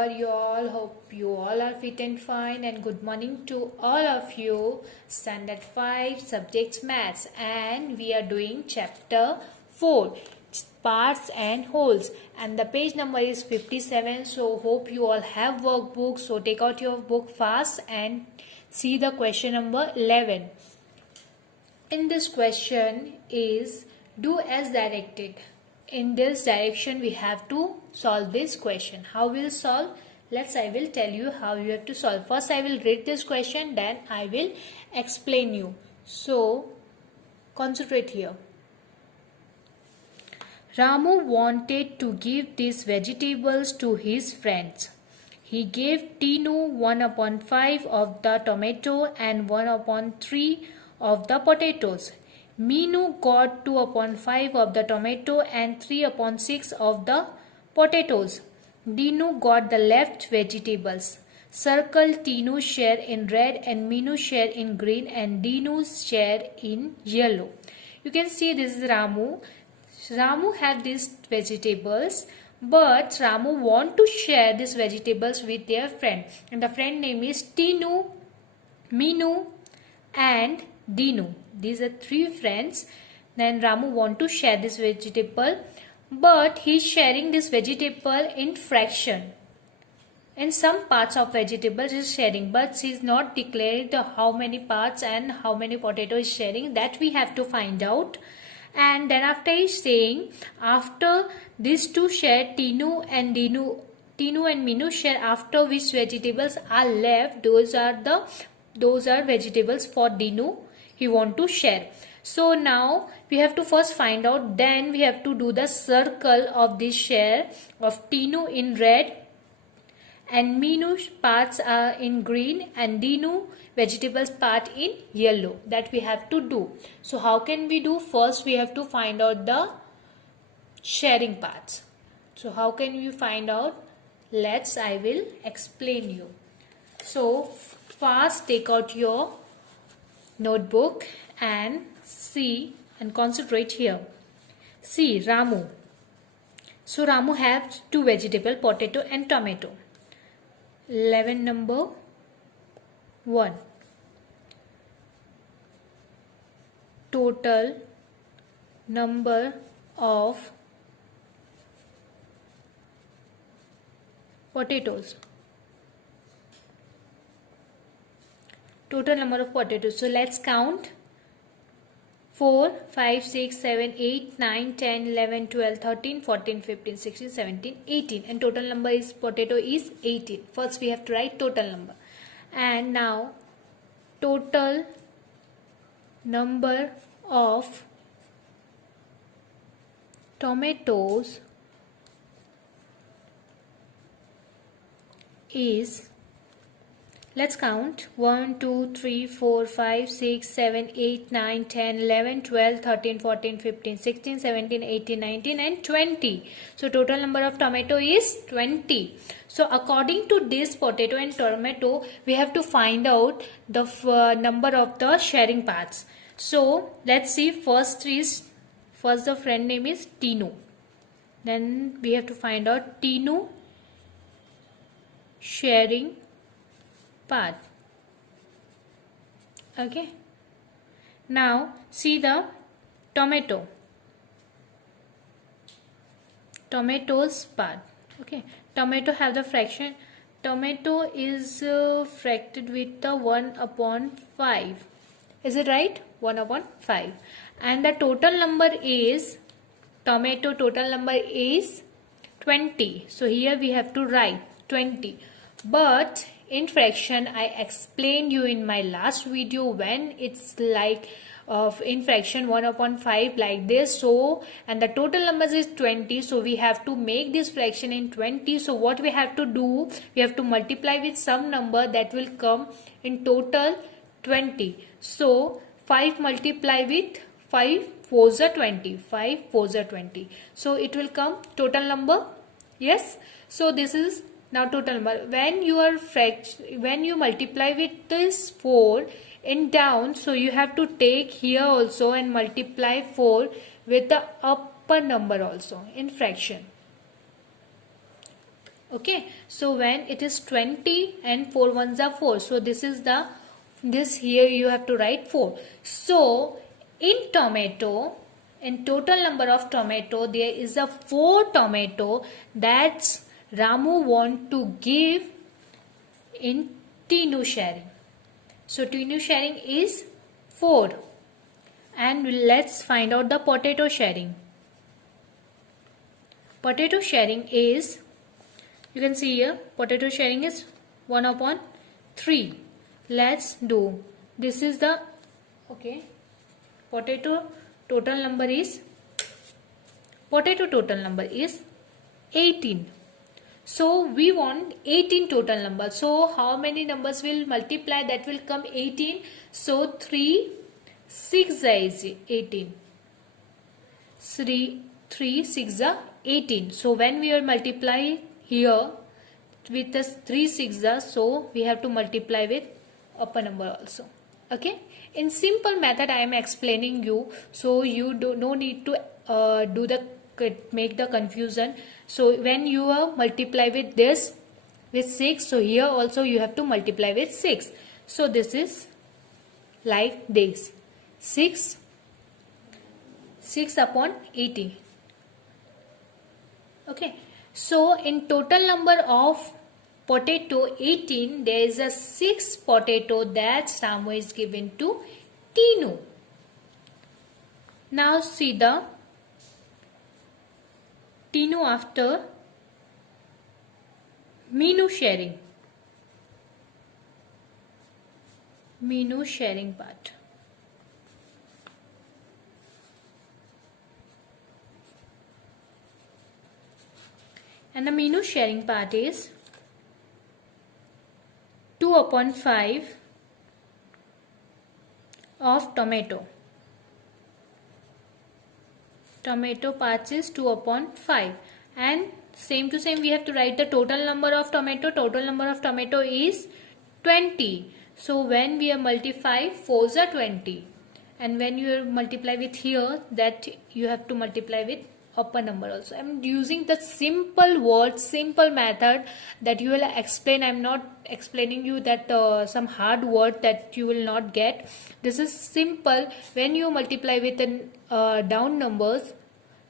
are you all? Hope you all are fit and fine, and good morning to all of you. Standard 5 subjects maths, and we are doing chapter 4 parts and wholes, and the page number is 57. So hope you all have workbooks. So take out your book fast and see the question number 11. In this question is do as directed. In this direction we have to solve this question. How we'll solve? I will tell you how you have to solve. First I will read this question, then I will explain you. So concentrate here. Ramu wanted to give these vegetables to his friends. He gave Tinu 1/5 of the tomato and 1/3 of the potatoes. Minu got 2/5 of the tomato and 3/6 of the potatoes. Dinu got the left vegetables. Circle Tinu's share in red and Minu's share in green and Dinu's share in yellow. You can see this is Ramu. Ramu had these vegetables, but Ramu want to share these vegetables with their friend, and the friend name is Tinu, Minu and Dinu. These are three friends. Then Ramu want to share this vegetable, but he is sharing this vegetable in fraction. In some parts of vegetables is sharing, but he is not declaring how many parts and how many potatoes is sharing. That we have to find out. And then after he is saying, after these two share, Tinu and Minu share, after which vegetables are left, those are vegetables for Dinu he want to share. So now we have to first find out, then we have to do the circle of this share of Tinu in red and Minu's parts are in green and Dinu vegetables part in yellow. That we have to do. So how can we do? First we have to find out the sharing parts. So how can we find out? I will explain you. So first take out your notebook and see and concentrate here. See Ramu. So Ramu has two vegetables, potato and tomato. 11 number 1. Total number of potatoes. Total number of potatoes. So let's count. 4, 5, 6, 7, 8, 9, 10, 11, 12, 13, 14, 15, 16, 17, 18. And total number is potato is 18. First we have to write total number. And now total number of tomatoes is, let's count, 1, 2, 3, 4, 5, 6, 7, 8, 9, 10, 11, 12, 13, 14, 15, 16, 17, 18, 19 and 20. So total number of tomato is 20. So according to this potato and tomato, we have to find out the number of the sharing parts. So let's see, first the friend name is Tinu. Then we have to find out Tinu sharing part. Okay. Now see the tomatoes part. Okay. Tomato have the fraction. Tomato is fracted with the 1/5. Is it right? 1/5. And the total number is, tomato total number is 20. So here we have to write 20. But in fraction, I explained you in my last video when it's like in fraction 1/5 like this. So and the total numbers is 20. So we have to make this fraction in 20. So what we have to do? We have to multiply with some number that will come in total 20. So 5 multiply with 5 4s are 20. 5 4s are 20. So it will come total number. Yes. So this is now total number. When you multiply with this 4 in down, so you have to take here also and multiply 4 with the upper number also in fraction. Okay, so when it is 20 and 4 ones are 4, so this here you have to write 4. So in tomato, in total number of tomato, there is a 4 tomato that's Ramu want to give in Tinu sharing. So Tinu sharing is 4, and let's find out the potato sharing. Potato sharing is, you can see here, potato sharing is 1 upon 3. Let's do, this is the, okay, potato total number is 18. So we want 18 total number. So how many numbers will multiply that will come 18? So 3 6 is 18. 3 6 are 18. So when we are multiply here with the 3 6 so we have to multiply with upper number also. Okay, in simple method I am explaining you, so you do no need to make the confusion. So when you are multiply with this with 6, so here also you have to multiply with 6. So this is like this, 6 upon 80. Okay, so in total number of potato 18, there is a 6 potato that Ramu is given to Tinu. Now see the Tinu after Minu sharing. Minu sharing part. And the Minu sharing part is 2 upon 5 of tomato. Tomato parts is 2 upon 5, and same to same we have to write the total number of tomato. Total number of tomato is 20. So when we multiply 4s are 20, and when you multiply with here, that you have to multiply with upper number also. I am using the simple words, simple method that you will explain. I am not explaining you that some hard word that you will not get. This is simple. When you multiply with down numbers,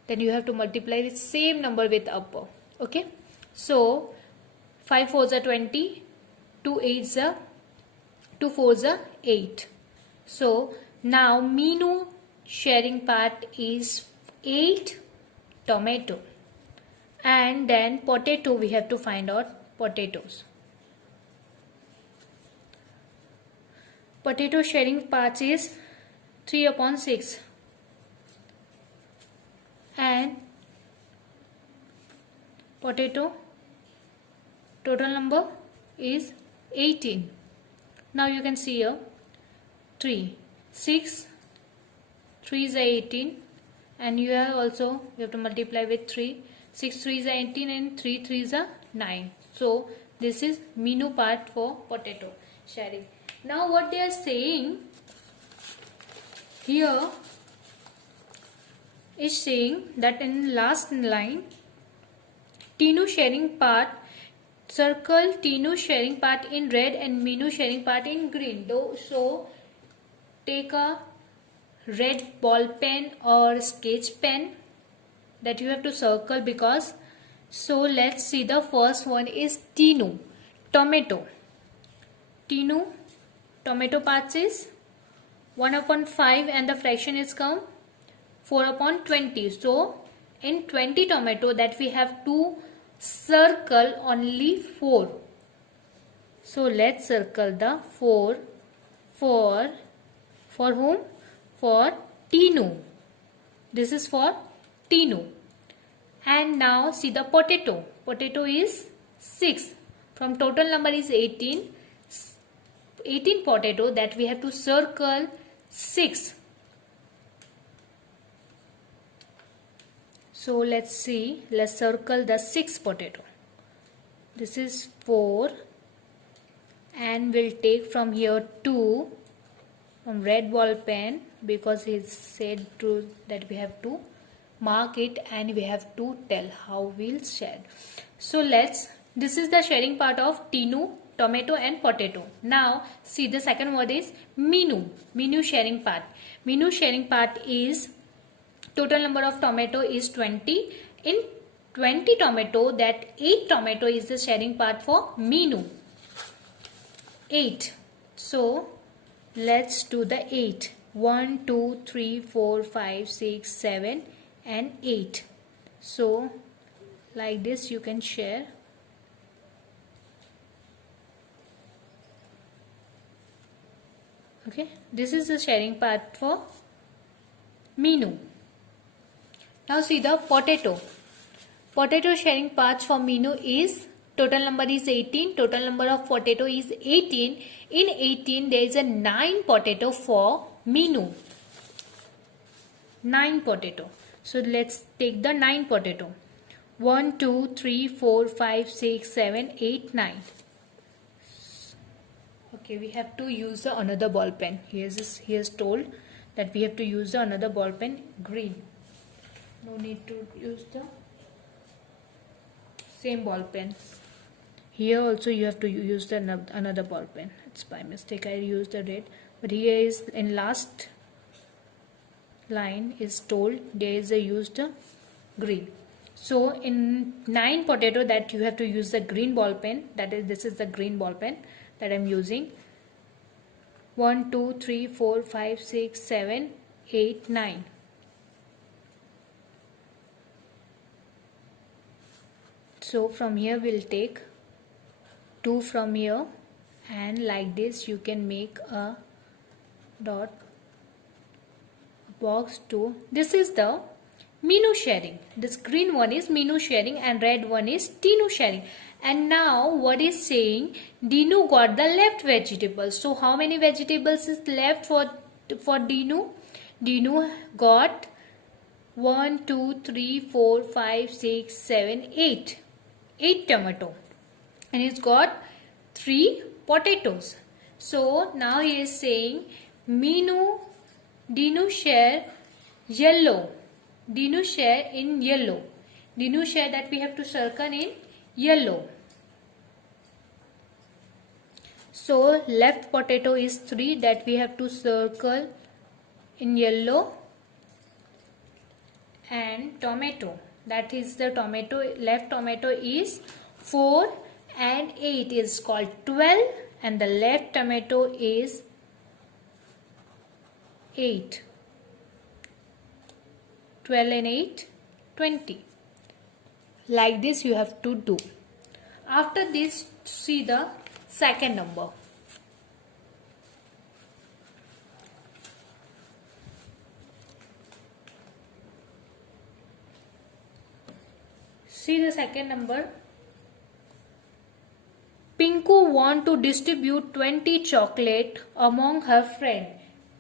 then you have to multiply with same number with upper. Okay, so 5 4s are 20, 2 8s are 2 4s are 8. So now Minu sharing part is 8 tomato, and then potato we have to find out potatoes. Potato sharing parts is 3 upon 6, and potato total number is 18. Now you can see here 3 6 3 is 18, and you have also you have to multiply with 3. 6 3 is 18 and 3 3 is 9. So this is Minu part for potato sharing. Now what they are saying here is saying that in last line, Tinu sharing part, circle Tinu sharing part in red and Minu sharing part in green. So take a red ball pen or sketch pen that you have to circle, because so let's see, the first one is Tinu tomato. Tinu tomato parts is 1 upon 5 and the fraction is come 4 upon 20. So in 20 tomato that we have to circle only 4. So let's circle the 4 for whom? For Tinu. This is for Tinu. And now see the potato. Potato is 6. From total number is 18. 18 potato that we have to circle 6. So let's see. Let's circle the 6 potato. This is 4. And we'll take from here 2 from red ball pen, because he said to that we have to mark it and we have to tell how we'll share. So let's This is the sharing part of Tinu, tomato and potato. Now see the second word is Minu. Minu sharing part. Minu sharing part is total number of tomato is 20. In 20 tomato, that 8 tomato is the sharing part for Minu. 8. So let's do the 8. 1, 2, 3, 4, 5, 6, 7 and 8. So like this you can share. Okay, this is the sharing part for Minu. Now see the potato. Potato sharing parts for Minu is total number is 18. Total number of potato is 18. In 18 there is a 9 potato for Minu. 9 potato. So let's take the 9 potato. 1, 2, 3, 4, 5, 6, 7, 8, 9. Okay, we have to use the another ball pen. He is told that we have to use the another ball pen, green. No need to use the same ball pen. Here also you have to use the another ball pen. It's by mistake I used the red, but here is in last line is told there is a used green. So in 9 potato that you have to use the green ball pen. That is, this is the green ball pen that I am using. 1, 2, 3, 4, 5, 6, 7, 8, 9. So from here we'll take 2 from here, and like this you can make a dot, a box 2. This is the Minu sharing. This green one is Minu sharing and red one is Tinu sharing. And now what is saying, Dinu got the left vegetables. So how many vegetables is left for Dinu? Dinu got 1, 2, 3, 4, 5, 6, 7, 8. 8 tomato. And he's got 3 potatoes. So now he is saying Dinu share yellow. Dinu share in yellow. Dinu share that we have to circle in yellow. So left potato is 3 that we have to circle in yellow, and tomato, that is the tomato, left tomato is 4 and 8 is called 12, and the left tomato is 8. 12 and 8, 20. Like this you have to do. After this, see the second number. See the second number. Pinku want to distribute 20 chocolate among her friend.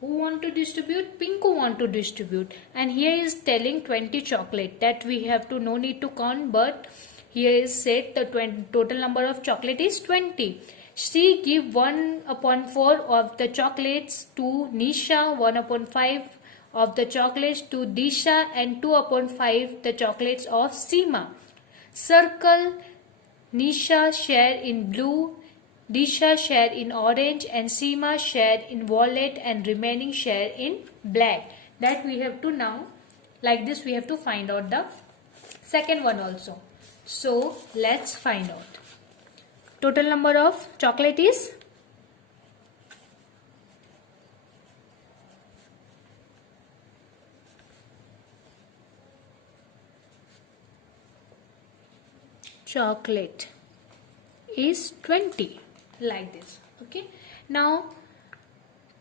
Who want to distribute? Pinku want to distribute. And here is telling 20 chocolate, that we have to no need to count, but here is said the total number of chocolate is 20. She give 1/4 of the chocolates to Nisha, 1/5 of the chocolates to Disha, and 2/5 the chocolates of Seema. Circle Nisha share in blue, Disha share in orange, and Seema share in violet, and remaining share in black. That we have to now, like this we have to find out the second one also. So let's find out. Total number of chocolate is chocolate is 20, like this. Okay, now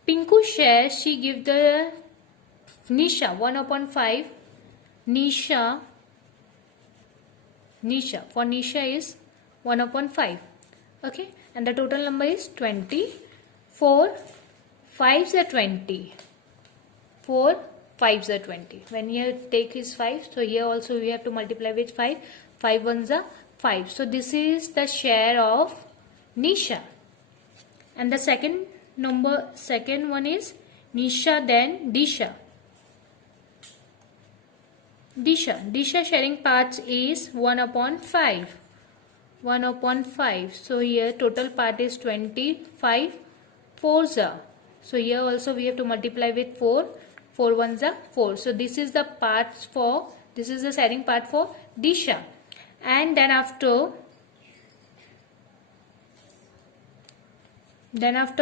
Pinku share, she give the Nisha 1/5. Nisha for Nisha is 1/5. Okay, and the total number is 20. 4 5s are 20. 4 5s are 20. When here take his 5, so here also we have to multiply with 5. 5 ones are 5. So this is the share of Nisha. And the second one is Nisha, then Disha. Disha sharing parts is 1/5. 1 upon 5. So here total part is 25 fours are. So here also we have to multiply with 4. 4 ones are 4. So this is the parts for, this is the sharing part for Disha. And then after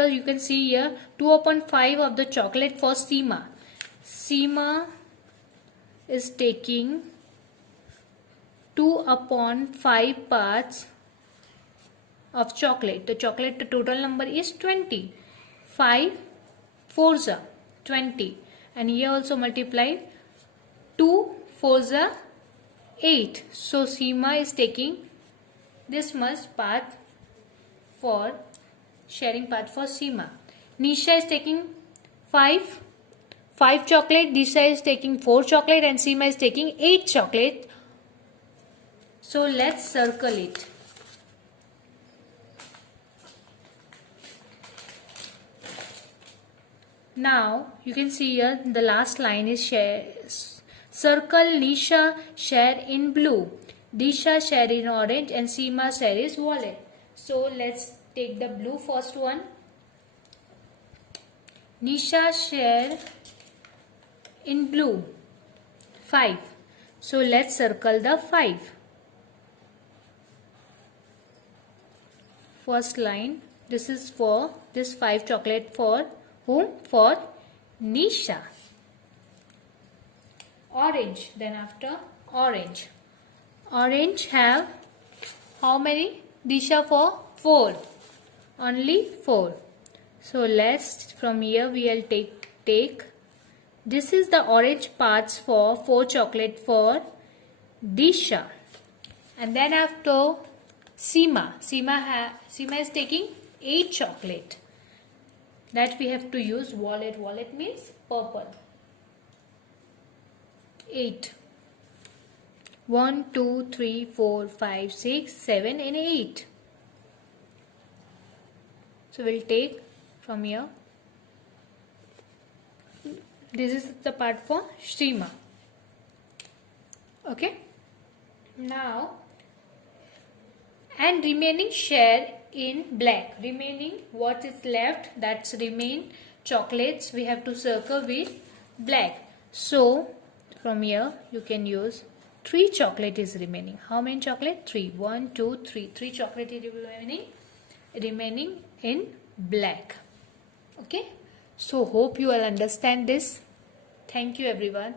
you can see here 2 upon 5 of the chocolate for Seema. Seema is taking 2 upon 5 parts of chocolate. The chocolate, the total number is 20. 5 fours are 20. And here also multiply 2 fours are 8. So Seema is taking this much part for sharing part for Seema. Nisha is taking 5 chocolate. Disha is taking 4 chocolate and Seema is taking 8 chocolate. So let's circle it. Now you can see here the last line is share. Circle Nisha share in blue, Disha share in orange and Seema share is violet. So let's take the blue first one. Nisha share in blue 5. So let's circle the 5. First line, this is for this 5 chocolate for whom? For Nisha. Orange, then after orange. Orange have how many? Disha for 4. Only 4. So let's from here we will take this is the orange parts for 4 chocolate for Disha. And then after Seema is taking 8 chocolate. That we have to use violet. Violet means purple. 8. 1, 2, 3, 4, 5, 6, 7 and 8. So we'll take from here. This is the part for Seema. Okay. Now, and remaining share in black. Remaining what is left, that's remain chocolates, we have to circle with black. So from here you can use 3 chocolate is remaining. How many chocolate? 3. 1, 2, 3. 3 chocolate is remaining in black. Okay. So hope you all understand this. Thank you everyone.